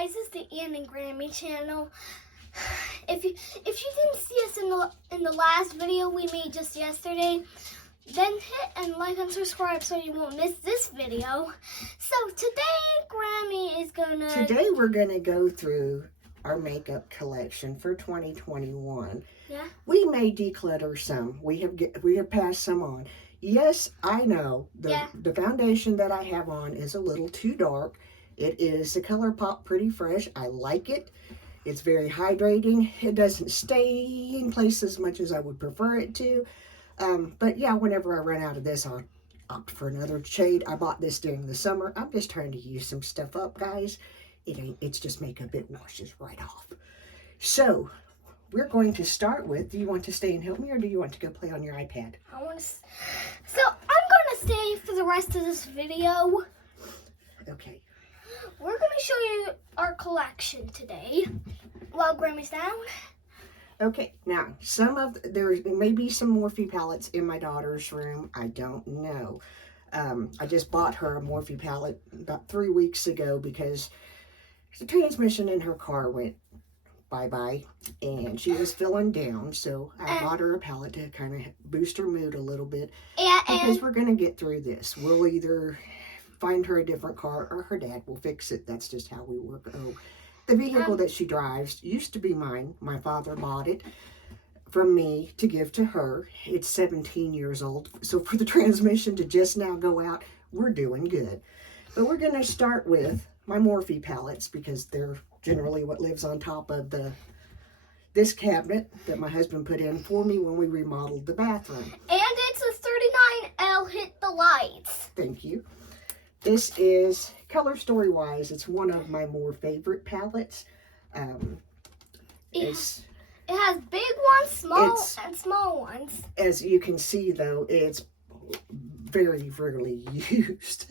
guys, it's the Ann and Grammy channel. If you didn't see us in the last video we made just yesterday, then hit and like and subscribe so you won't miss this video. So today Grammy is Today we're gonna go through our makeup collection for 2021. Yeah. We may declutter some. We have passed some on. Yes, I know the foundation that I have on is a little too dark. It is the Color Pop Pretty Fresh. I like it. It's very hydrating. It doesn't stay in place as much as I would prefer it to. But yeah, whenever I run out of this, I'll opt for another shade. I bought this during the summer. I'm just trying to use some stuff up, guys. It's just makeup. It washes right off. So we're going to start with, do you want to stay and help me, or do you want to go play on your iPad? I want to. So I'm going to stay for the rest of this video. Okay. We're going to show you our collection today while Grammy's down. Okay, now there may be some Morphe palettes in my daughter's room. I don't know. I just bought her a Morphe palette about 3 weeks ago because the transmission in her car went bye-bye and she was feeling down. So I bought her a palette to kind of boost her mood a little bit. Because we're going to get through this. We'll either find her a different car or her dad will fix it. That's just how we work. Oh, the vehicle that she drives used to be mine. My father bought it from me to give to her. It's 17 years old. So for the transmission to just now go out, we're doing good. But we're going to start with my Morphe palettes because they're generally what lives on top of this cabinet that my husband put in for me when we remodeled the bathroom. And it's a 39L Hit the Lights. Thank you. This is, color story wise, it's one of my more favorite palettes. It has big ones, and small ones. As you can see though, it's very rarely used.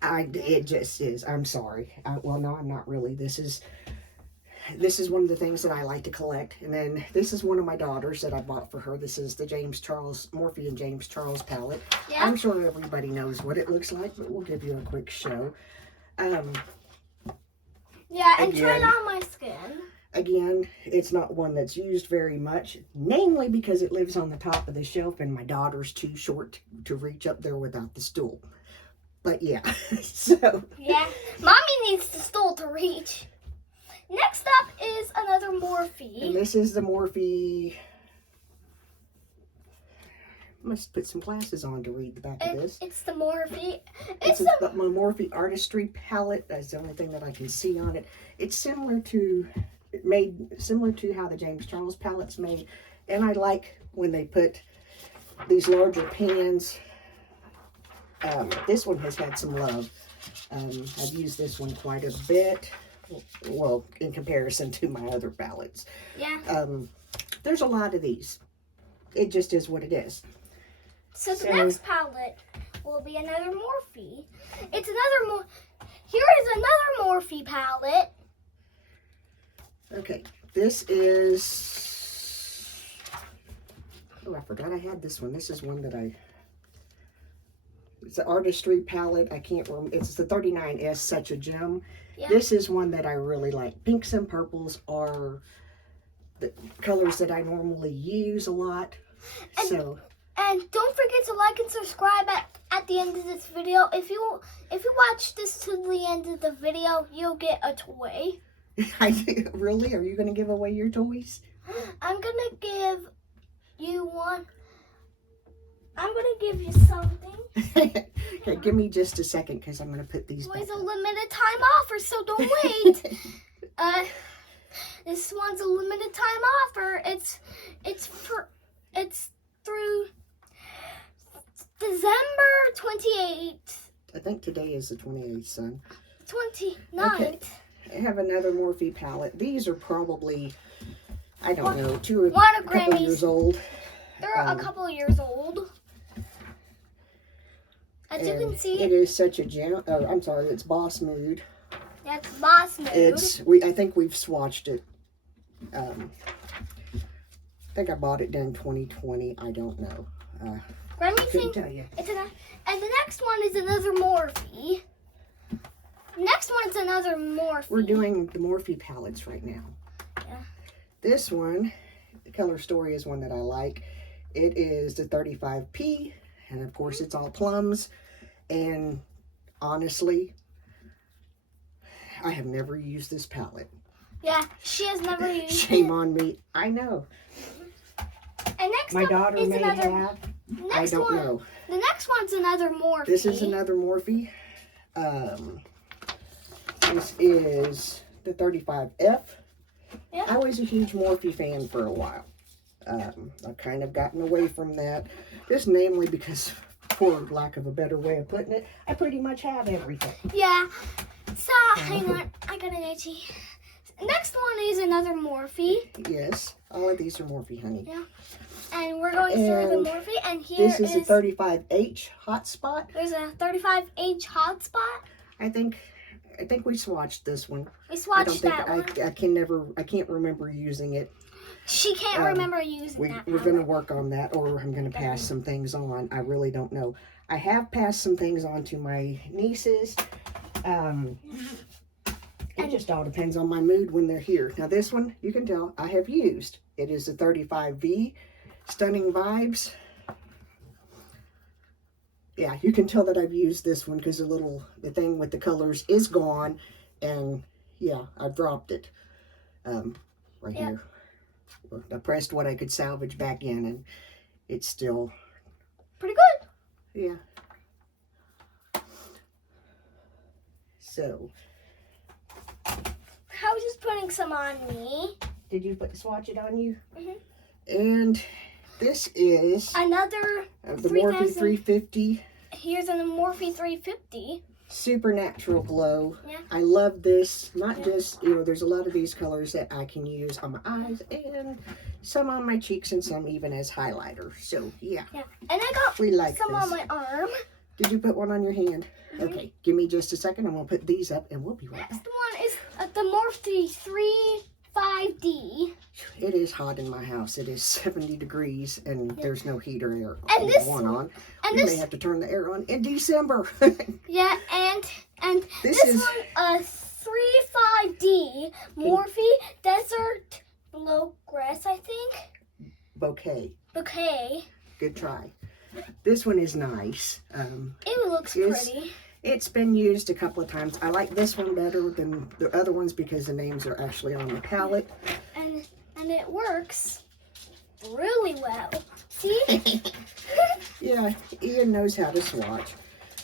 It just is. I'm sorry. Well, no, I'm not really. This is one of the things that I like to collect. And then this is one of my daughters that I bought for her. This is the Morphe and James Charles palette. Yeah. I'm sure everybody knows what it looks like, but we'll give you a quick show. Yeah, and try it on my skin. Again, it's not one that's used very much, namely because it lives on the top of the shelf and my daughter's too short to reach up there without the stool. But yeah, so. Yeah, Mommy needs the stool to reach. Next up is another Morphe. And this is the Morphe. Must put some glasses on to read the back of this. It's the Morphe. My Morphe Artistry palette. That's the only thing that I can see on it. It's made similar to how the James Charles palette's made. And I like when they put these larger pans. This one has had some love. I've used this one quite a bit. Well, in comparison to my other palettes. Yeah. There's a lot of these. It just is what it is. So the next palette will be another Morphe. Here is another Morphe palette. Okay, this is. Oh, I forgot I had this one. This is one that it's the Artistry palette. I can't remember. It's the 39S, Such a Gem. Yeah. This is one that I really like. Pinks and purples are the colors that I normally use a lot. And don't forget to like and subscribe at the end of this video. If you watch this to the end of the video, you'll get a toy. Really? Are you going to give away your toys? I'm going to give you one. I'm going to give you something. Okay, give me just a second because I'm going to put these back. It's a limited time offer, so don't wait. This one's a limited time offer. It's through December 28th. I think today is the 28th, son. 29th. Okay. I have another Morphe palette. These are probably, I don't know, a couple years old. They're a couple of years old. As you can see, it is Such a Gem. Oh, I'm sorry, it's Boss Mood. That's Boss Mood. I think we've swatched it. I think I bought it during 2020. I don't know. Couldn't tell you. And the next one is another Morphe. Next one's another Morphe. We're doing the Morphe palettes right now. Yeah. This one, the Color Story, is one that I like. It is the 35P, and of course it's all plums. And honestly, I have never used this palette. Yeah, she has never used Shame on me. I know. And next My up daughter is may another. have. I Next don't one. know. The next one's another Morphe. This is another Morphe. This is the 35F. Yeah. I was a huge Morphe fan for a while. I've kind of gotten away from that. Just namely because, for lack of a better way of putting it, I pretty much have everything. Yeah. So, hang on. I got an itchy. Next one is another Morphe. Yes. All of these are Morphe, honey. Yeah. And we're going through the Morphe. And here this is a 35H hotspot. There's a 35H hotspot. I think we swatched this one. We swatched that one. I can't remember using it. She can't remember using that. We're going to work on that, or I'm going to pass some things on. I really don't know. I have passed some things on to my nieces. It just all depends on my mood when they're here. Now this one, you can tell I have used. It is a 35V, Stunning Vibes. Yeah, you can tell that I've used this one because the thing with the colors is gone, and yeah, I dropped it right here. I pressed what I could salvage back in, and it's still pretty good. Yeah. So, I was just putting some on me. did you swatch it on you? Mm-hmm. And this is another the Morphe 350. Here's a Morphe 350. Supernatural Glow. Yeah. I love this. Not just, there's a lot of these colors that I can use on my eyes and some on my cheeks and some even as highlighter. So, yeah. Yeah. And I got some on my arm. Did you put one on your hand? Mm-hmm. Okay. Give me just a second. I'm going to put these up and we'll be right back. Next one is the Morphe 35D. It is hot in my house. It is 70 degrees and there's no heater air on. We may have to turn the air on in December. Yeah, and this one, a 35D Morphe Desert Bluegrass, I think. Bouquet. Good try. This one is nice. It looks pretty. It's been used a couple of times. I like this one better than the other ones because the names are actually on the palette. And it works really well. See? Yeah, Ian knows how to swatch.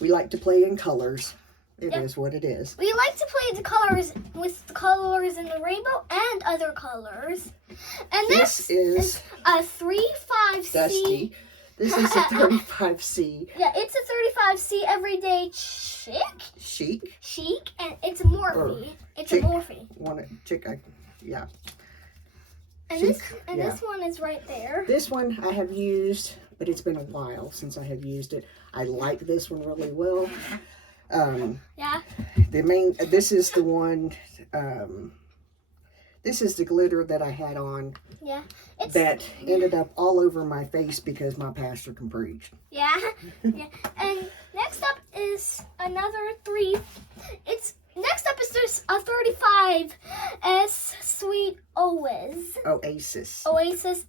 We like to play in colors. It is what it is. We like to play the colors with the colors in the rainbow and other colors. And this is a 35C. Dusty. This is a 35C. Yeah, it's a 35C Everyday Chic, and it's a Morphe. It's a Morphe. Yeah. And this one is right there. This one I have used, but it's been a while since I have used it. I like this one really well. Yeah. This is the one. This is the glitter that I had on. Yeah. That ended up all over my face because my pastor can preach. Yeah. Yeah. And next up is another next up is this a 35S Sweet Oasis,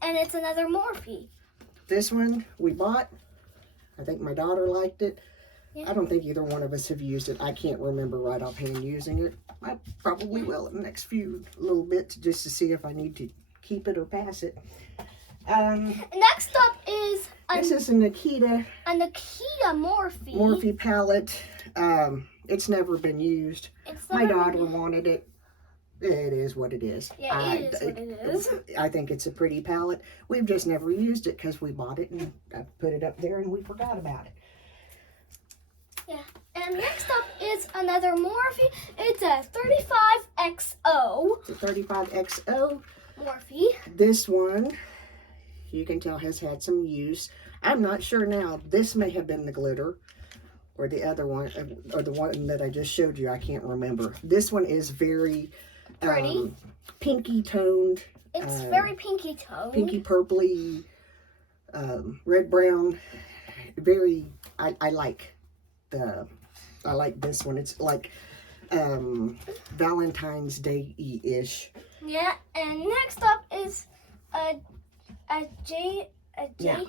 and it's another Morphe. This one we bought. I think my daughter liked it. Yeah. I don't think either one of us have used it. I can't remember right offhand using it. I probably will in the next little bit just to see if I need to keep it or pass it. Next up is this is a Nikita Morphe. Morphe palette. It's never been used. My daughter wanted it. It is what it is. Yeah, it is what it is. I think it's a pretty palette. We've just never used it because we bought it and I put it up there and we forgot about it. Yeah. And next up is another Morphe. It's a 35XO. The 35XO. Morphe. This one, you can tell, has had some use. I'm not sure now. This may have been the glitter or the other one, or the one that I just showed you. I can't remember. This one is very pretty. Pinky toned. It's very pinky toned. Pinky purpley, red brown. Very, I like this one. It's like Valentine's Day-ish. Yeah, and next up is a J. Yeah.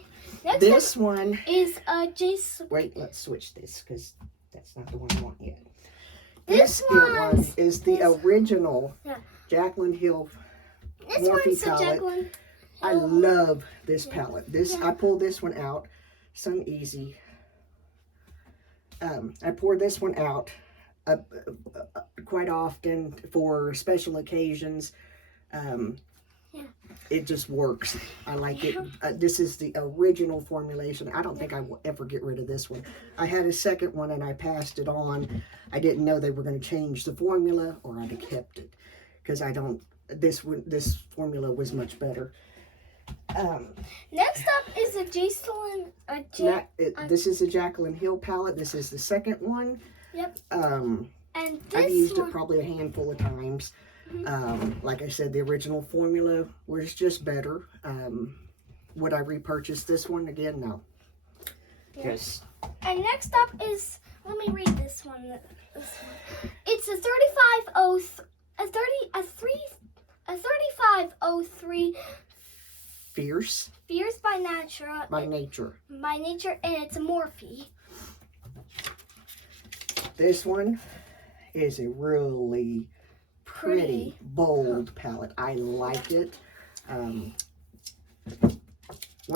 Next This up one is a J. Wait, let's switch this because that's not the one I want yet. This one is the original Jacqueline Hill This Morphe one's the palette. Jacqueline. I love this palette. I pulled this one out. Sun Easy. I pour this one out quite often for special occasions. It just works. I like it. This is the original formulation. I don't think I will ever get rid of this one. I had a second one and I passed it on. I didn't know they were going to change the formula, or I'd have kept it because I don't. This formula was much better. Next up is a Jaclyn. This is a Jacqueline Hill palette. This is the second one. Yep. And I've used it probably a handful of times. Like I said, the original formula was just better. Would I repurchase this one again? No. Yes. And next up is, let me read this one. It's a 3503 Fierce. Fierce by nature, and it's a Morphe. This one is a really pretty, bold palette. I like it. One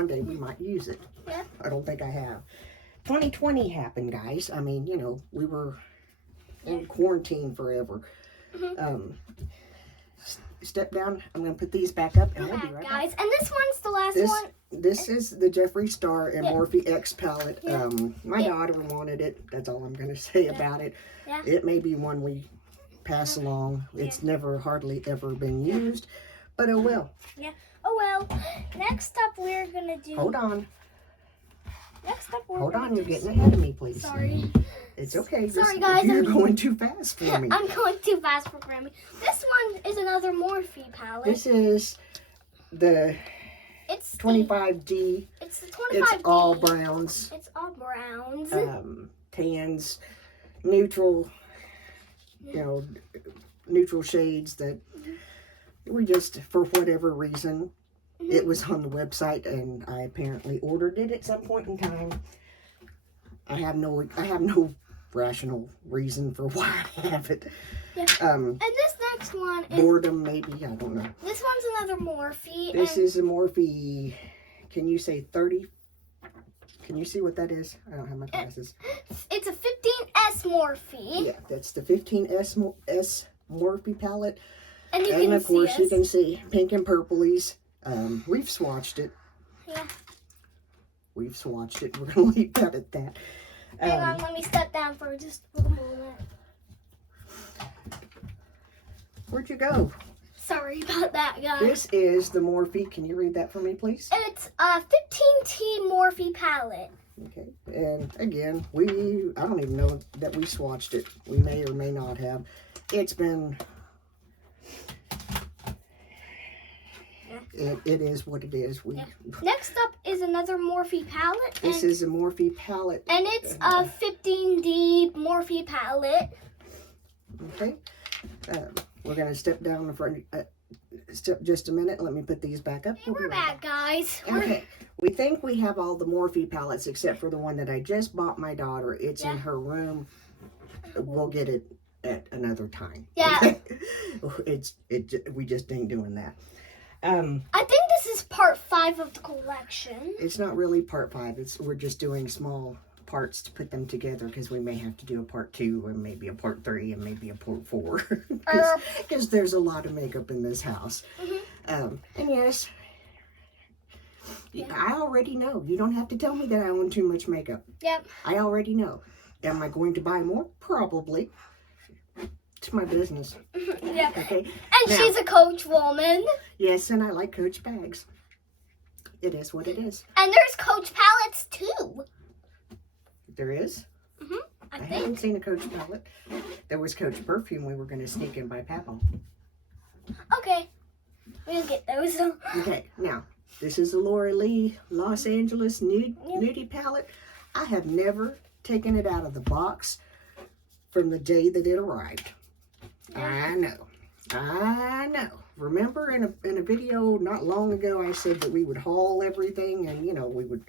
day we might use it. Yeah. I don't think I have. 2020 happened, guys. I mean, you know, we were in quarantine forever. Step down. I'm going to put these back up and we'll be right guys. back. And this one's the last one. This is the Jeffree Star and Morphe X palette. My daughter wanted it. That's all I'm going to say about it. Yeah. It may be one we pass along. It's never, hardly ever been used, but it will. Yeah. Oh well. Next up, we're going to do... Hold on. Next up, Hold on. You're getting ahead of me, please. Sorry. It's okay. Sorry, guys. You're going too fast for me. I'm going too fast for Grammy. This one is another Morphe palette. This is the 25D. It's the 25D. It's all browns. It's all browns. Tans, neutral, neutral shades that we just, for whatever reason, it was on the website and I apparently ordered it at some point in time. I have no rational reason for why I have it. Yeah. And this next one is boredom, maybe, I don't know. This one's another Morphe. This is a Morphe. Can you say 30? Can you see what that is? I don't have my glasses. It's a 15S Morphe. Yeah, that's the 15S Morphe palette. And of course you can see pink and purplies. We've swatched it. Yeah. We've swatched it. We're going to leave that at that. Hang on, let me step down for just a moment. Where'd you go? Sorry about that, guys. This is the Morphe. Can you read that for me, please? It's a 15T Morphe palette. Okay. And again, I don't even know that we swatched it. We may or may not have. It's been... It is what it is. Next up is another Morphe palette. This is a Morphe palette. And it's a 15D Morphe palette. Okay. We're going to step down in front. Step just a minute. Let me put these back up. We're back, guys. Okay. We think we have all the Morphe palettes except for the one that I just bought my daughter. It's in her room. We'll get it at another time. Yeah. We just ain't doing that. I think this is part 5 of the collection. It's not really part 5. We're just doing small parts to put them together because we may have to do a part 2 and maybe a part 3 and maybe a part 4 because there's a lot of makeup in this house. And yes, I already know. You don't have to tell me that I own too much makeup. Yep. I already know. Am I going to buy more? Probably. It's my business. Yeah. Okay. And now, she's a Coach woman. Yes, and I like Coach bags. It is what it is. And there's Coach palettes too. There is? I haven't seen a Coach palette. There was Coach perfume we were going to sneak in by Papa. Okay. We'll get those. Okay, now, this is the Laura Lee Los Angeles Nudie palette. I have never taken it out of the box from the day that it arrived. Yeah. I know. Remember in a video not long ago, I said that we would haul everything, and you know, we would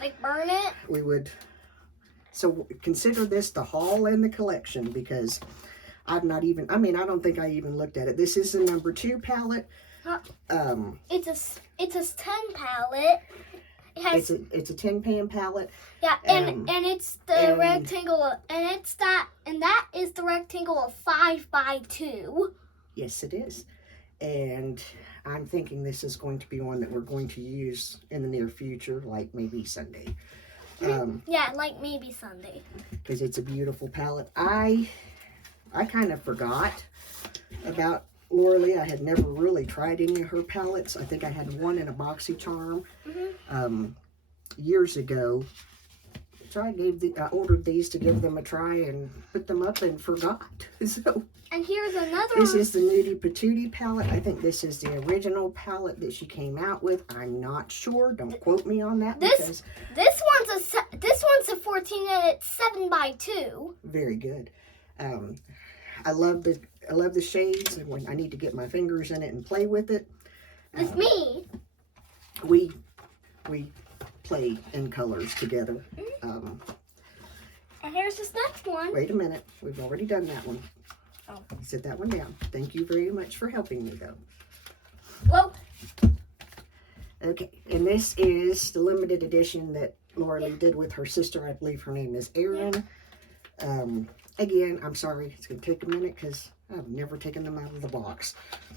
like burn it. We would. So consider this the haul and the collection, because I've not even. I mean, I don't think I even looked at it. This is the number 2 palette. It's a 10 palette. It has, it's a 10-pan palette. Yeah, and it's the rectangle, and that is the rectangle of 5x2. Yes, it is. And I'm thinking this is going to be one that we're going to use in the near future, like maybe Sunday. Yeah, like maybe Sunday. Because it's a beautiful palette. I kind of forgot about Laura Lee. I had never really tried any of her palettes. I think I had one in a BoxyCharm years ago. So I ordered these to give them a try and put them up and forgot. So. And here's another. This is the Nudie Patootie palette. I think this is the original palette that she came out with. I'm not sure. Don't quote me on that. This one's a 14 and it's 7x2. Very good. I love the shades, and when I need to get my fingers in it and play with it. With me. We play in colors together. And here's this next one. Wait a minute. We've already done that one. Oh. Sit that one down. Thank you very much for helping me, though. Well. Okay, and this is the limited edition that Laura Lee did with her sister. I believe her name is Erin. Again, I'm sorry. It's going to take a minute because I've never taken them out of the box.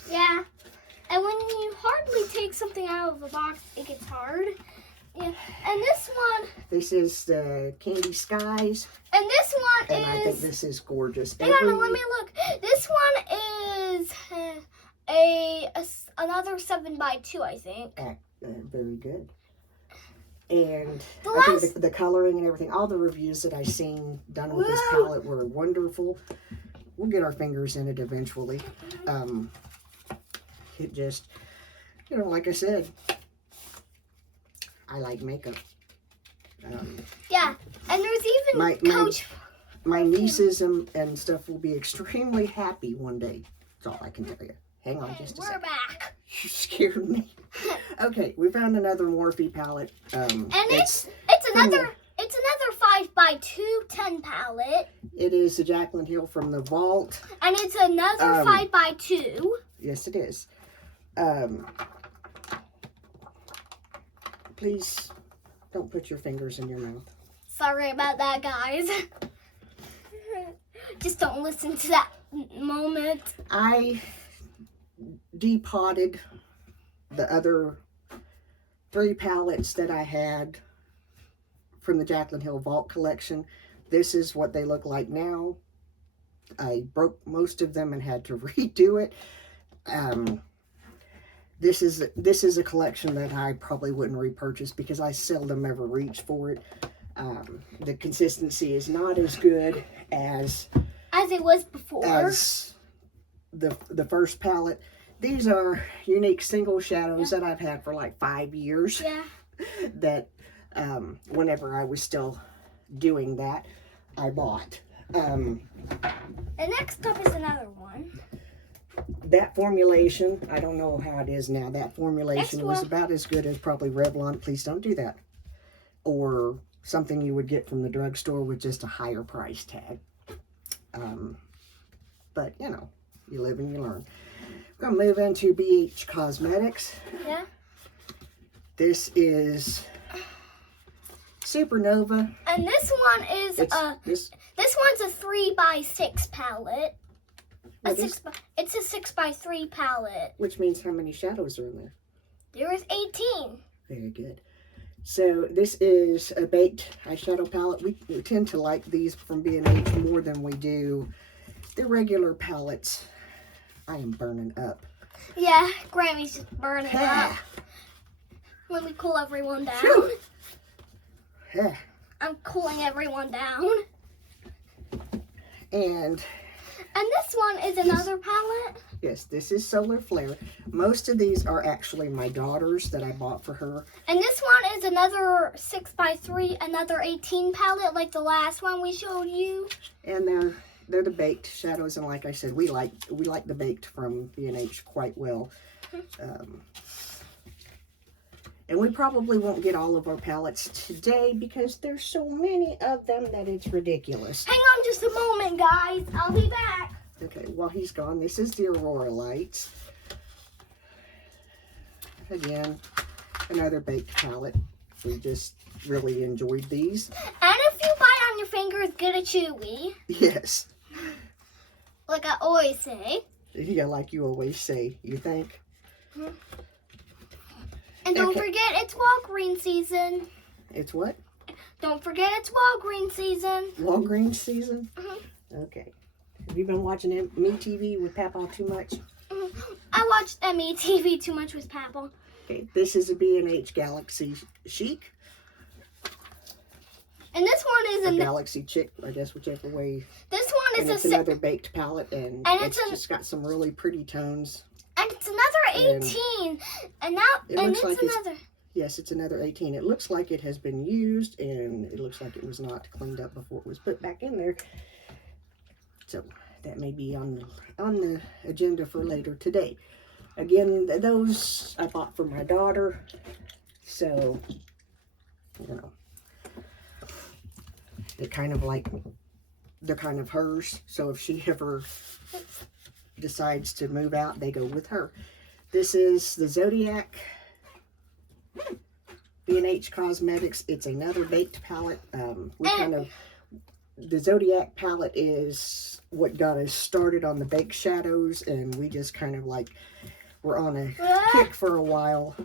Yeah. And when you hardly take something out of the box, it gets hard. Yeah. And this one. This is the Candy Skies. And this one and I think this is gorgeous. Hang on, let me look. This one is another 7x2, I think. Very good. And I think the coloring and everything, all the reviews that I've seen done with this palette were wonderful. We'll get our fingers in it eventually. It just, you know, like I said, I like makeup. Yeah, and there's even my nieces and stuff will be extremely happy one day. That's all I can tell you. Hang on just a second. We're back. You scared me. Okay, we found another Morphe palette. And it's another 5x2 10 palette. It is the Jaclyn Hill from the Vault. And it's another 5x2. Yes, it is. Please don't put your fingers in your mouth. Sorry about that, guys. Just don't listen to that moment. I depotted the other 3 palettes that I had from the Jaclyn Hill Vault collection. This is what they look like now. I broke most of them and had to redo it. This is a collection that I probably wouldn't repurchase because I seldom ever reach for it. The consistency is not as good as it was before. As the first palette. These are unique single shadows that I've had for like 5 years. Yeah. That whenever I was still doing that, I bought. And next up is another one. That formulation, I don't know how it is now. That formulation was about as good as probably Revlon. Please don't do that. Or something you would get from the drugstore with just a higher price tag. But, you know, you live and you learn. We're going to move into Bh Cosmetics. Yeah. This is Supernova. And this one is this one's a 3x6 palette. It's a 6x3 palette. Which means how many shadows are in there? There is 18. Very good. So this is a baked eyeshadow palette. We tend to like these from B&H more than we do the regular palettes. I am burning up. Yeah, Grammy's just burning up. Let me cool everyone down. I'm cooling everyone down. And this one is another palette. Yes, this is Solar Flare. Most of these are actually my daughter's that I bought for her. And this one is another 6x3, another 18 palette like the last one we showed you. And they're the baked shadows, and like I said, we like the baked from B&H quite well. And we probably won't get all of our palettes today because there's so many of them that it's ridiculous. Hang on just a moment, guys. I'll be back. Okay, while he's gone, this is the Aurora Lights. Again, another baked palette. We just really enjoyed these. And if you bite on your fingers, get a chewy. Yes. Like I always say. Yeah, like you always say, you think? Mm-hmm. And don't forget, it's Walgreens season. It's what? Don't forget, it's Walgreens season. Walgreens season? Mm-hmm. Okay. Have you been watching Me TV with Papa too much? Mm-hmm. I watched Me TV too much with Papa. Okay, this is a B&H Galaxy Chic. And this one is a Galaxy Chic, I guess, whichever way. This one is it's another baked palette, and it's just got some really pretty tones. And it's another 18. And now, it's another. Yes, it's another 18. It looks like it has been used, and it looks like it was not cleaned up before it was put back in there. So that may be on the agenda for later today. Again, those I bought for my daughter. So, you know, they're kind of hers. So if she ever decides to move out, they go with her. This is the Zodiac Bh Cosmetics. It's another baked palette. The Zodiac palette is what got us started on the baked shadows, and we just kind of like were on a kick for a while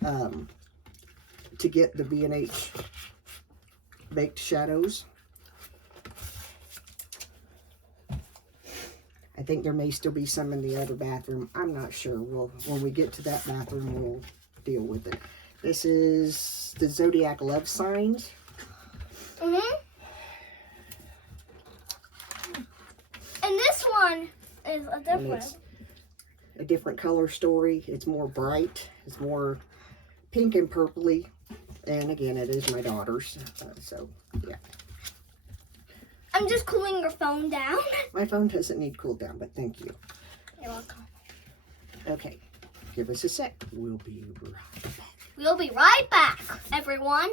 to get the B&H baked shadows. I think there may still be some in the other bathroom. I'm not sure. When we get to that bathroom, we'll deal with it. This is the Zodiac Love Signs. Mm-hmm. And this one is a different. A different color story. It's more bright. It's more pink and purpley. And again, it is my daughter's. So, yeah. I'm just cooling your phone down. My phone doesn't need cooled down, but thank you. You're welcome. Okay. Give us a sec. We'll be right back. We'll be right back, everyone.